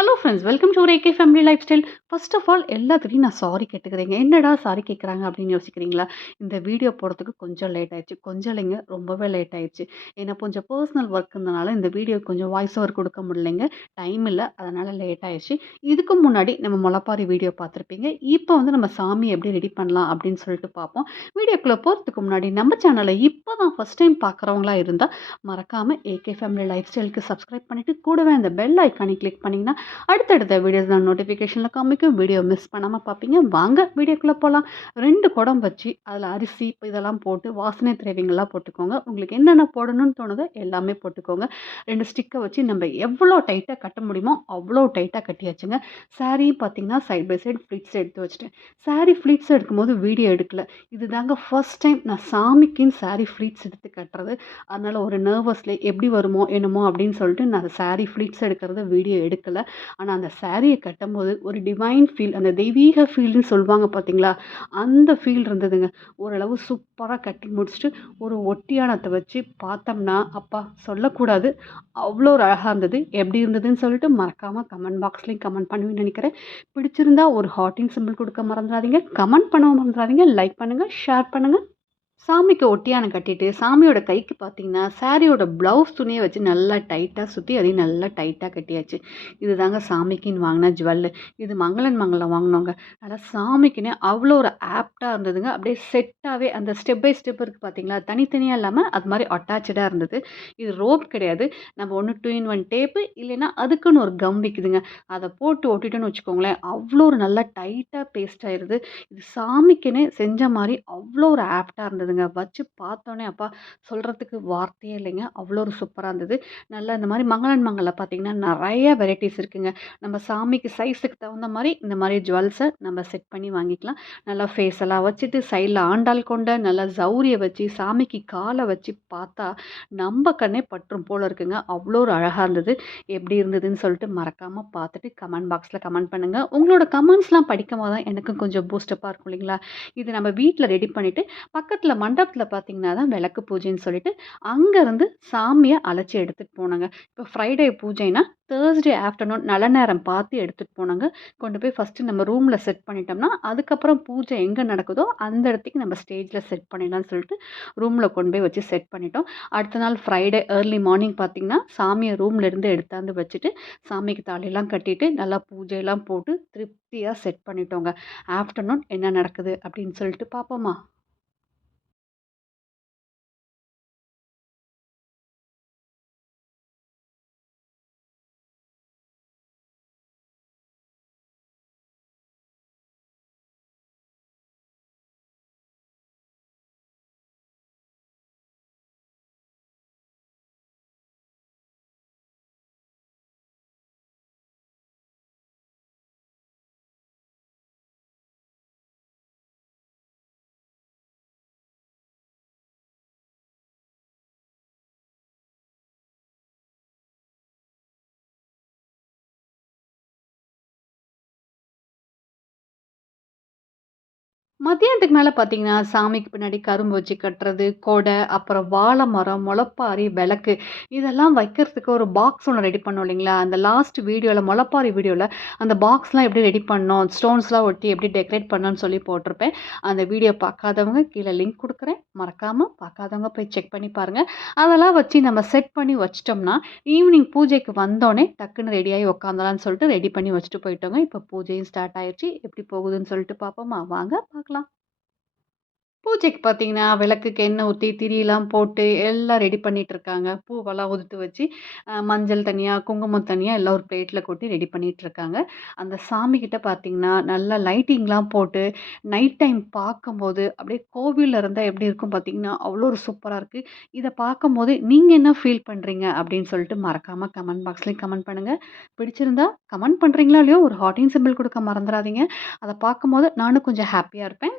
Hello friends welcome to AK family lifestyle first of all எல்லாத்துலேயும் நான் sorry கேட்டுக்கிறேங்க. என்னடா sorry கேட்குறாங்க அப்படின்னு யோசிக்கிறீங்களா? இந்த வீடியோ போடுறதுக்கு கொஞ்சம் லேட் ஆயிடுச்சு. கொஞ்சம் இல்லைங்க ரொம்பவே லேட் ஆயிடுச்சு. ஏன்னா கொஞ்சம் பர்சனல் ஒர்க்குனால இந்த வீடியோ கொஞ்சம் வாய்ஸ் ஓவர் கொடுக்க முடியலைங்க. டைம் இல்லை அதனால் லேட் ஆயிடுச்சு. இதுக்கு முன்னாடி நம்ம முளப்பாரி வீடியோ பார்த்துருப்பீங்க. இப்போ வந்து நம்ம சாமி எப்படி ரெடி பண்ணலாம் அப்படின்னு சொல்லிட்டு பார்ப்போம். வீடியோக்குள்ளே போகிறதுக்கு முன்னாடி நம்ம சேனலை இப்போ தான் ஃபஸ்ட் டைம் பார்க்குறவங்களா இருந்தால் மறக்காமல் ஏகே ஃபேமிலி லைஃப் ஸ்டைலுக்கு சப்ஸ்கிரைப் பண்ணிவிட்டு கூடவே அந்த பெல் ஐக்கானை கிளிக் பண்ணிங்கன்னா அடுத்தடுத்த வீடியோஸ் நான் நோட்டிஃபிகேஷனில் காமிக்கும். வீடியோ மிஸ் பண்ணாமல் பார்ப்பீங்க. வாங்க வீடியோக்குள்ளே போகலாம் ரெண்டு குடம் வச்சு அதில் அரிசி இதெல்லாம் போட்டு வாசனை திரவியங்கள்லாம் போட்டுக்கோங்க. உங்களுக்கு என்னென்ன போடணும்னு தோணுதோ எல்லாமே போட்டுக்கோங்க. ரெண்டு ஸ்டிக்கை வச்சு நம்ம எவ்வளோ டைட்டாக கட்ட முடியுமோ அவ்வளோ டைட்டாக கட்டியாச்சுங்க சாரியும் பார்த்தீங்கன்னா சைட் பை சைடு ஃப்ளிட்ஸ் எடுத்து வச்சுட்டேன். சாரீ ஃப்ளிட்ஸ் எடுக்கும்போது வீடியோ எடுக்கல. இது தாங்க ஃபர்ஸ்ட் டைம் நான் சாமிக்குன்னு சாரீ ஃப்ளீட்ஸ் எடுத்து கட்டுறது. அதனால் ஒரு நர்வஸில் எப்படி வருமோ என்னமோ அப்படின்னு சொல்லிட்டு நான் அந்த சாரீ ஃப்ளீட்ஸ் எடுக்கிறத வீடியோ எடுக்கலை. ஆனால் அந்த சாரியை கட்டும்போது ஒரு டிவைன் ஃபீல் அந்த தெய்வீக ஃபீல்னு சொல்லுவாங்க பார்த்தீங்களா அந்த ஃபீல் இருந்ததுங்க. ஓரளவு சூப்பராக கட்டி முடிச்சுட்டு ஒரு ஒட்டியானத்தை வச்சு பார்த்தோம்னா அப்பா சொல்லக்கூடாது. அவ்வளோ ஒரு அழகாக இருந்தது. எப்படி இருந்ததுன்னு சொல்லிட்டு மறக்காமல் கமெண்ட் பாக்ஸ்லேயும் கமெண்ட் பண்ணுவேன்னு நினைக்கிறேன். பிடிச்சிருந்தா ஒரு ஹாட்டின் சிம்பிள் கொடுக்க மறந்துடாதீங்க. கமெண்ட் பண்ண மறந்துடாதீங்க. லைக் பண்ணுங்கள் ஷேர் பண்ணுங்கள் சாமிக்கு ஒட்டியானை கட்டிட்டு சாமியோட கைக்கு பார்த்தீங்கன்னா சாரியோட ப்ளவுஸ் துணியை வச்சு நல்லா டைட்டாக சுற்றி அதையும் நல்லா டைட்டாக கட்டியாச்சு. இது தாங்க சாமிக்குன்னு வாங்கின ஜுவல்லு இது மங்களன் மங்களம் வாங்கினோங்க அதனால் சாமிக்குன்னே அவ்வளோ ஒரு ஆப்டாக இருந்ததுங்க. அப்படியே செட்டாகவே அந்த ஸ்டெப் பை ஸ்டெப் இருக்குது பார்த்தீங்களா தனித்தனியாக இல்லாமல் அது மாதிரி அட்டாச்சாக இருந்தது. இது ரோப் கிடையாது. நம்ம ஒன்று டூ இன் ஒன் டேப்பு இல்லைன்னா அதுக்குன்னு ஒரு கம் விற்குதுங்க அதை போட்டு ஒட்டிட்டோன்னு வச்சுக்கோங்களேன் அவ்வளோ ஒரு நல்லா டைட்டாக பேஸ்ட் ஆயிடுது இது சாமிக்குன்னே செஞ்ச மாதிரி அவ்வளோ ஒரு ஆப்டாக இருந்தது. இருந்ததுங்க வச்சு பார்த்தோன்னே அப்பா சொல்கிறதுக்கு வார்த்தையே இல்லைங்க. அவ்வளோ ஒரு சூப்பராக இருந்தது. நல்லா இந்த மாதிரி மங்களன் மங்களில் பார்த்தீங்கன்னா நிறைய வெரைட்டிஸ் இருக்குதுங்க நம்ம சாமிக்கு சைஸுக்கு தகுந்த மாதிரி இந்த மாதிரி ஜுவல்ஸை நம்ம செட் பண்ணி வாங்கிக்கலாம். நல்லா ஃபேஸ் எல்லாம் வச்சுட்டு சைடில் ஆண்டாள் கொண்ட நல்லா ஜவுரியை வச்சு சாமிக்கு காலை வச்சு பார்த்தா நம்ம கண்ணே பற்றும் போல் இருக்குங்க. அவ்வளோ ஒரு அழகாக இருந்தது. எப்படி இருந்ததுன்னு சொல்லிட்டு மறக்காமல் பார்த்துட்டு கமெண்ட் பாக்ஸில் கமெண்ட் பண்ணுங்கள் உங்களோட கமெண்ட்ஸ்லாம் படிக்கும் போது தான் எனக்கும் கொஞ்சம் பூஸ்டப்பாக இருக்கும் இல்லைங்களா? இது நம்ம வீட்டில் ரெடி பண்ணிவிட்டு பக்கத்தில் மண்டபத்தில் பார்த்தீங்கன்னா தான் விளக்கு பூஜைன்னு சொல்லிட்டு அங்கேருந்து சாமியை அழைச்சி எடுத்துகிட்டு போனாங்க. இப்போ ஃப்ரைடே பூஜைனா தேர்ஸ்டே ஆஃப்டர்நூன் நல்ல நேரம் பார்த்து எடுத்துகிட்டு போனாங்க. கொண்டு போய் ஃபஸ்ட்டு நம்ம ரூமில் செட் பண்ணிட்டோம்னா அதுக்கப்புறம் பூஜை எங்கே நடக்குதோ அந்த இடத்துக்கு நம்ம ஸ்டேஜில் செட் பண்ணிடலாம்னு சொல்லிட்டு ரூமில் கொண்டு போய் வச்சு செட் பண்ணிட்டோம். அடுத்த நாள் ஃப்ரைடே ஏர்லி மார்னிங் பார்த்திங்கன்னா சாமியை ரூம்லேருந்து எடுத்தாந்து வச்சுட்டு சாமிக்கு தாலியெல்லாம் கட்டிட்டு நல்லா பூஜையெல்லாம் போட்டு திருப்தியாக செட் பண்ணிட்டோங்க. ஆஃப்டர்நூன் என்ன நடக்குது அப்படின்னு சொல்லிட்டு பார்ப்போமா மத்தியானத்துக்கு மேலே பார்த்தீங்கன்னா சாமிக்கு பின்னாடி கரும்பு வச்சு கட்டுறது கொடை அப்புறம் வாழை மரம் முளப்பாரி விளக்கு இதெல்லாம் வைக்கிறதுக்கு ஒரு பாக்ஸ் ஒன்று ரெடி பண்ணோம் இல்லைங்களா? அந்த லாஸ்ட் வீடியோவில் முளப்பாரி வீடியோவில் அந்த பாக்ஸ்லாம் எப்படி ரெடி பண்ணோம்? ஸ்டோன்ஸ்லாம் ஒட்டி எப்படி டெக்கரேட் பண்ணோன்னு சொல்லி போட்டிருப்பேன். அந்த வீடியோ பார்க்காதவங்க கீழே லிங்க் கொடுக்குறேன். மறக்காமல் பார்க்காதவங்க போய் செக் பண்ணி பாருங்கள் அதெல்லாம் வச்சு நம்ம செட் பண்ணி வச்சிட்டோம்னா ஈவினிங் பூஜைக்கு வந்தோடனே டக்குன்னு ரெடியாகி உட்காந்தலான்னு சொல்லிட்டு ரெடி பண்ணி வச்சுட்டு போயிட்டோங்க. இப்போ பூஜையும் ஸ்டார்ட் ஆயிடுச்சு எப்படி போகுதுன்னு சொல்லிட்டு பார்ப்போமா வாங்க பார்க்கலாம் பூஜைக்கு பார்த்தீங்கன்னா விளக்குக்கு எண்ணெய் ஊற்றி திரியெல்லாம் போட்டு எல்லாம் ரெடி பண்ணிகிட்டு இருக்காங்க பூவெல்லாம் உதுத்து வச்சு மஞ்சள் தனியாக குங்குமம் தனியாக எல்லாம் ஒரு பிளேட்டில் கொட்டி ரெடி பண்ணிகிட்ருக்காங்க அந்த சாமிக்கிட்ட பார்த்தீங்கன்னா நல்லா லைட்டிங்லாம் போட்டு நைட் டைம் பார்க்கும்போது அப்படியே கோவிலில் இருந்தால் எப்படி இருக்கும் பார்த்தீங்கன்னா அவ்வளோ ஒரு சூப்பராக இருக்குது இதை பார்க்கும்போது நீங்கள் என்ன ஃபீல் பண்ணுறீங்க அப்படின்னு சொல்லிட்டு மறக்காமல் கமெண்ட் பாக்ஸ்லேயும் கமெண்ட் பண்ணுங்கள் பிடிச்சிருந்தா கமெண்ட் பண்ணுறீங்களா இல்லையோ? ஒரு ஹாட்டின் சிம்பிள் கொடுக்க மறந்துடாதீங்க. அதை பார்க்கும்போது நானும் கொஞ்சம் ஹாப்பியாக இருப்பேன்.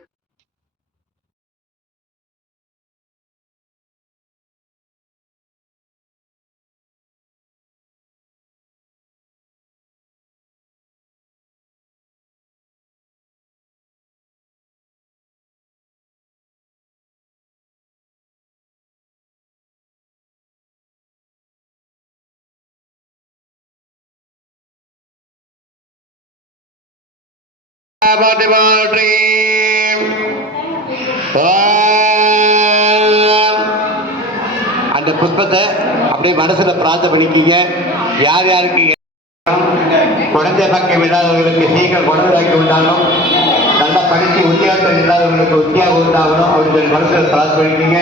போற்றி போற்றி. அந்த புஷ்பத்தை அப்படியே மனசுல பிரார்த்தனை பண்ணிக்கீங்க யார் யாருக்கு குழந்தை பக்கம் இல்லாதவர்களுக்கு சீக்கிரம் குழந்தை பாக்கியம் உண்டாகணும். நல்லா படித்து உத்தியோகத்தில் இல்லாதவர்களுக்கு உத்தியோகம் உண்டாகணும் அப்படின்னு சொல்லி மனசுல பிரார்த்தனை பண்ணிக்கீங்க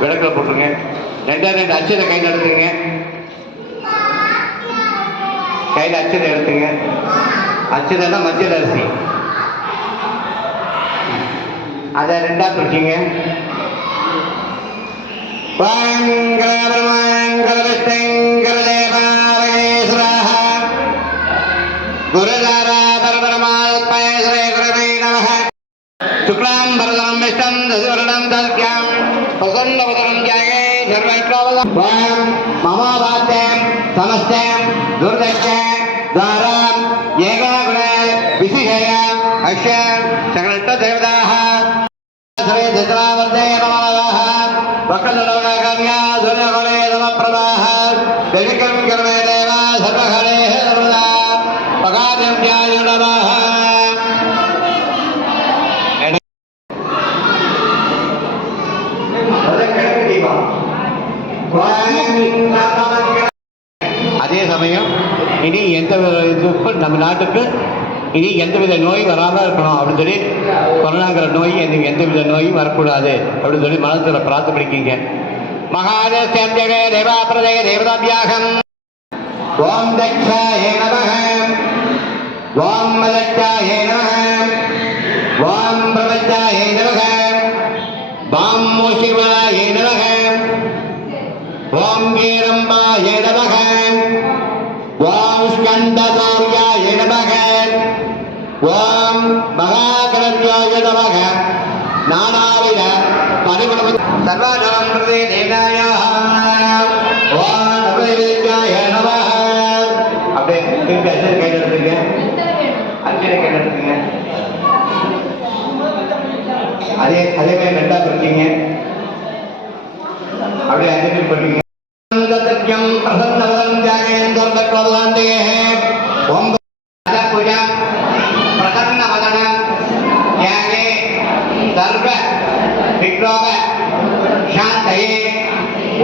விளக்கில் போட்டுருங்க. ரெண்டா ரெண்டு அச்சதை கையில் எடுத்துங்க கையில் அச்சதை எடுத்துங்க. அச்சதைனா மஞ்சள் அரிசி. அதை ரெண்டாக பிடிச்சிங்க வாங்கல பிரமாங்கல வெட்டங்கல தேவாரகேஸ்வராக குருதாரா பரபரமால் பயசுரை குருவை நமக சுக்லாம் பரதம் விஷ்டம் தசுவரணம் தத்யாம் సమస్తం దుర్గచ్చ ద్వారం ఏకాగ్ర విశిషయ అక్ష సకలట్ట దేవదాహ సర్వే దిత్రావర్తే నమలవాహ వక్రలోకామ్యా సూర్యకులే నమ ప్రవాహ దేవికం కర్మే దేవా సర్వహరే எந்த வித- நம்ம நாட்டுக்கு இனி எந்தவித நோய் வராமல் இருக்கணும். அப்படின்னு சொல்லி கொரோனாங்கிற நோய் எந்த எந்தவித நோயும் வரக்கூடாது. அப்படின்னு சொல்லி மனசில் பிரார்த்தனை பண்ணிக்கிங்க மகாதேவ தேவாபிரதய தேவதாபியாகம். ஓம் தட்சாய நமக ஓம் மலட்சாய நமக ஓம் பிரபச்சாய நமக வாம் சிவாய நமக ஓம் வீரம்பாய நமக ஓம் ஸ்கந்தசூர்யாய நமக ஓம் மகாகணத்யாய நமக நானாவித பரிமள சர்வநலம் பிரதே தேவாய ஓம் நவதேவியாய நமக அப்படியே திருப்பி அச்சனை கையில் எடுத்துங்க அச்சனை கையில் எடுத்துங்க அதே அதே மாதிரி ரெண்டா பிரிச்சிங்க. அப்படியே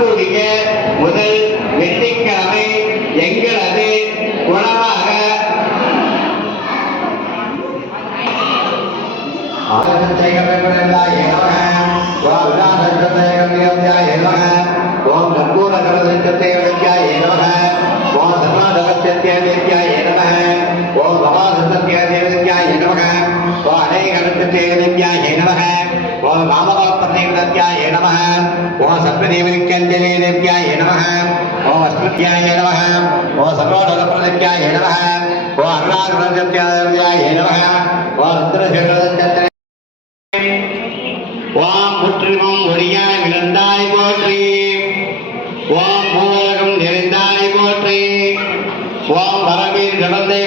தற்போதைய முதல் வெள்ளிக்கிழமை எங்களது உணவாக. ஓம் கற்பூர கரதேவத்யாய நமக ஓம் சர்வாதவத்யாய நமக ஓம் சமாதத்யாய நமக ஓம் அநேகரத்யாய நமக ராமபலப்பிரதேவத்யாய நமக ஓம் சர்வதேவரிக்கஞ்சலேத்யாய நமக ஓம் அஸ்மத்யாய நமக ஓம் சர்வோடகப்பிரதத்யாய நமக ஓம் அருணாகரத்யாய நமக ஓம் ருத்ரசேகரத்யாய ஓம் முற்றிலும் ஒளியாய் விழுந்தாய் போற்றி. ஓம் பூலகம் நிறைந்தாய் போற்றி. வரவில் கடந்தை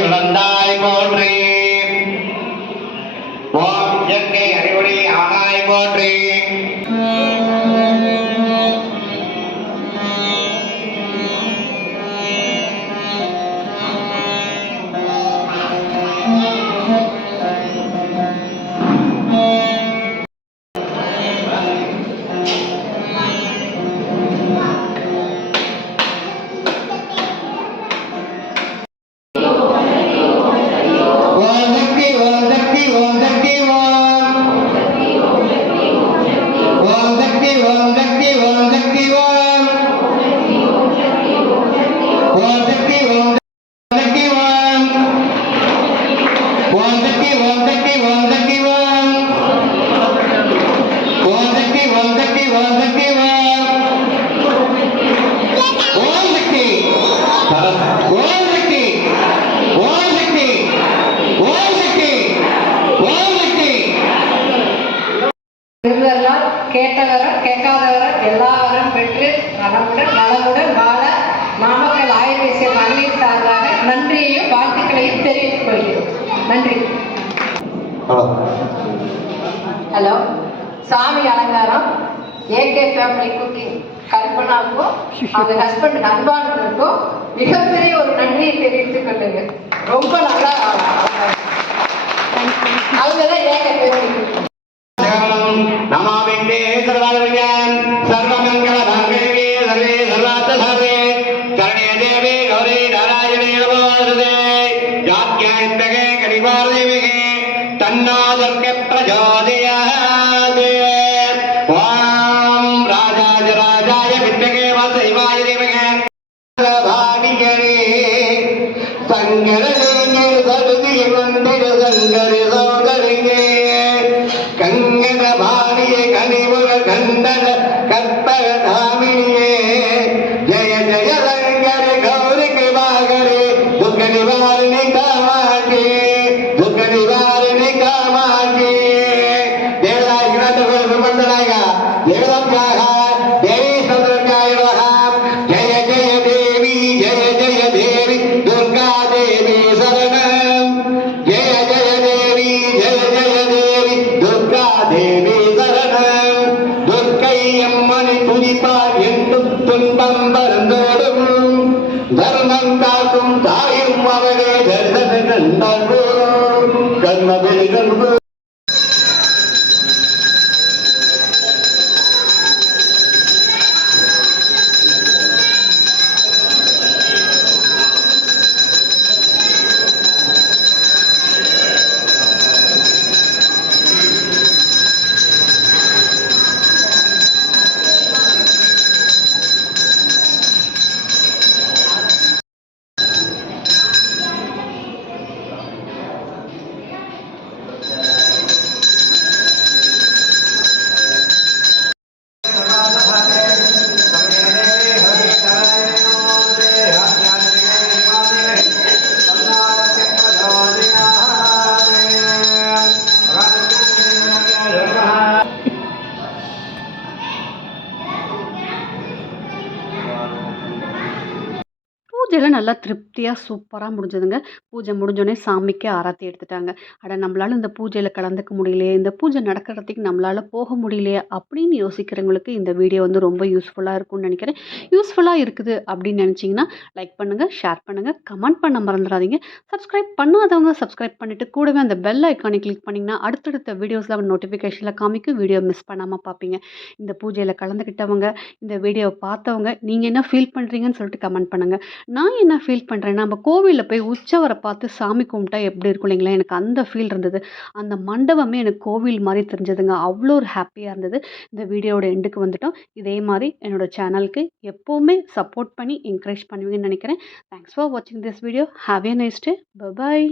நன்றியையும் வாழ்த்துக்களையும் தெரிவித்துக் கொள்கிறோம். நன்றி. ஹலோ. சாமி அலங்காரம் ஏகே ஃபேமிலி குக்கிங் கல்பனாக்கும் அவங்க ஹஸ்பண்ட் அன்பானதுக்கும் மிகப்பெரிய ஒரு நன்றியை தெரிவித்துக் கொள்ளுங்க. ரொம்ப நல்லா அவங்கதான் ஏகே ஃபேமிலி குக்கிங் சர்வமே திருப்தியாக சூப்பராக முடிஞ்சதுங்க. பூஜை முடிஞ்சோடனே சாமிக்கு ஆராத்தி எடுத்துட்டாங்க. அட நம்மளால் இந்த பூஜையில் கலந்துக்க முடியலையே இந்த பூஜை நடக்கிறதுக்கு நம்மளால் போக முடியலையே அப்படின்னு யோசிக்கிறவங்களுக்கு இந்த வீடியோ வந்து ரொம்ப யூஸ்ஃபுல்லாக இருக்கும்னு நினைக்கிறேன். யூஸ்ஃபுல்லாக இருக்குது அப்படின்னு நினச்சிங்கன்னா லைக் பண்ணுங்கள் ஷேர் பண்ணுங்கள் கமெண்ட் பண்ண மறந்துடாதீங்க. சப்ஸ்கிரைப் பண்ணாதவங்க சப்ஸ்கிரைப் பண்ணிவிட்டு கூடவே அந்த பெல் ஐக்கானை கிளிக் பண்ணிங்கன்னா அடுத்தடுத்த வீடியோஸில் நோட்டிஃபிகேஷனில் காமிக்கும் வீடியோ மிஸ் பண்ணாமல் பார்ப்பீங்க. இந்த பூஜையில் கலந்துக்கிட்டவங்க இந்த வீடியோவை பார்த்தவங்க நீங்கள் என்ன ஃபீல் பண்ணுறீங்கன்னு சொல்லிட்டு கமெண்ட் பண்ணுங்கள் நான் என்ன ஃபீல் ஃபீல் பண்ணுறேன் நம்ம கோவிலில் போய் உற்சவரை பார்த்து சாமி கும்பிட்டா எப்படி இருக்கும் இல்லைங்களா? எனக்கு அந்த ஃபீல் இருந்தது. அந்த மண்டபமே எனக்கு கோவில் மாதிரி தெரிஞ்சதுங்க. அவ்வளோ ஒரு ஹாப்பியாக இருந்தது. இந்த வீடியோவோட எண்டுக்கு வந்துட்டோம். இதே மாதிரி என்னோட சேனலுக்கு எப்போவுமே சப்போர்ட் பண்ணி என்கரேஜ் பண்ணுவீங்கன்னு நினைக்கிறேன். தேங்க்ஸ் ஃபார் வாட்சிங் this video have a nice day bye bye